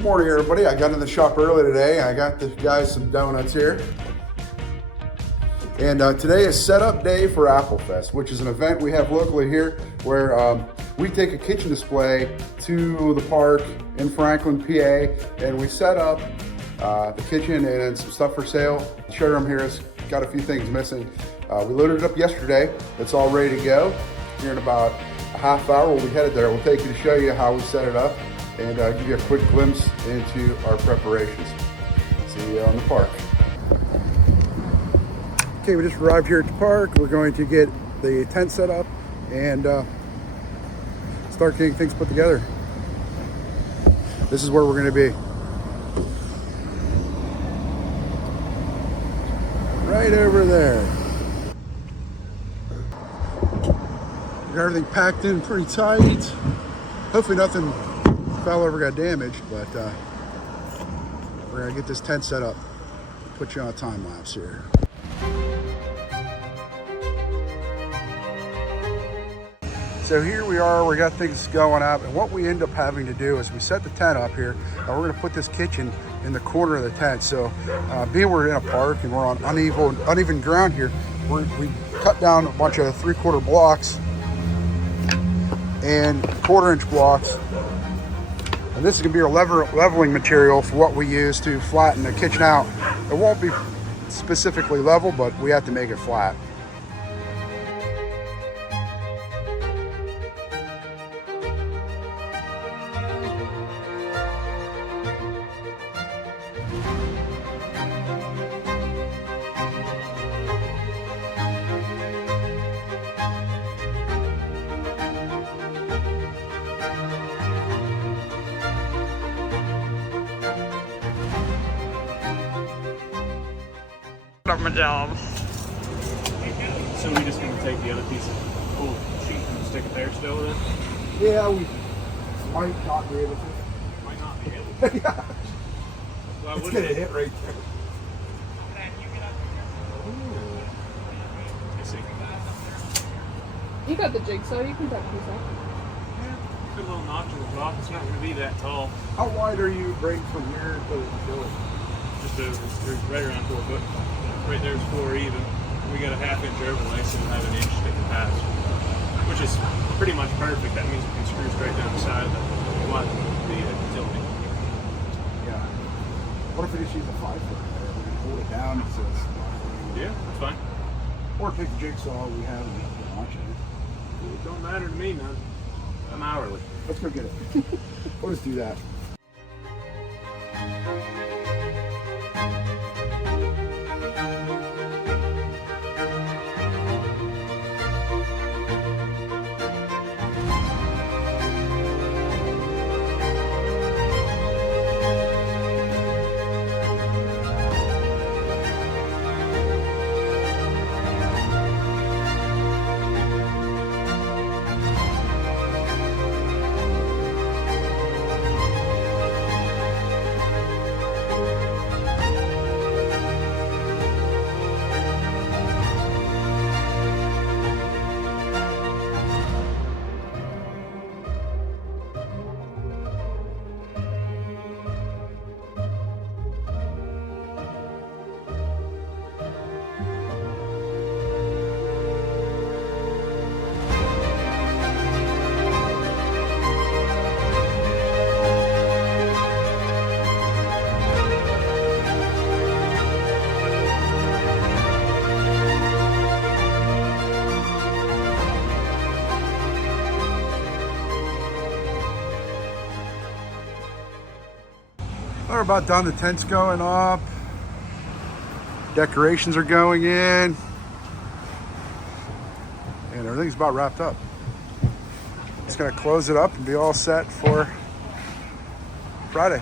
Good morning, everybody. I got in the shop early today. I got the guys some donuts here. And today is setup day for Applefest, which is an event we have locally here where we take a kitchen display to the park in Franklin, PA, and we set up the kitchen and some stuff for sale. The showroom here has got a few things missing. We loaded it up yesterday. It's all ready to go. Here in about a half hour, we'll be headed there. We'll take you to show you how we set it up and give you a quick glimpse into our preparations. See you on the park. Okay, we just arrived here at the park. We're going to get the tent set up and start getting things put together. This is where we're going to be. Right over there. We got everything packed in pretty tight. Hopefully nothing fell over, got damaged, but we're going to get this tent set up. Put you on a time lapse here. So here we are, we got things going up, and what we end up having to do is we set the tent up here, and we're gonna put this kitchen in the corner of the tent. So being we're in a park and we're on uneven ground here, we cut down a bunch of 3/4 blocks and 1/4-inch blocks. And this is gonna be our leveling material for what we use to flatten the kitchen out. It won't be specifically level, but we have to make it flat. My job. So we just gonna take the other piece of old sheet and stick it there still then? Yeah, we might not be able to. Might not be able to. Yeah. Well, It's gonna hit right there. I see. You got the jigsaw, you can tuck this up. Yeah, good little notch in the top. It's not gonna be that tall. How wide are you break from here to the building? Just right around 4 foot. Right there's 4 even. We got a 1/2-inch overlay, so we'll have an inch sticking past, which is pretty much perfect. That means we can screw straight down the side of the utility. Yeah. What if we just use a 5 foot there? We can hold it down so it's Yeah, that's fine. or take the jigsaw we have and just launch it. It don't matter to me, man. I'm hourly. Let's go get it. We'll just do that. We're about done. The tent's going up. Decorations are going in. And everything's about wrapped up. Just gonna close it up and be all set for Friday.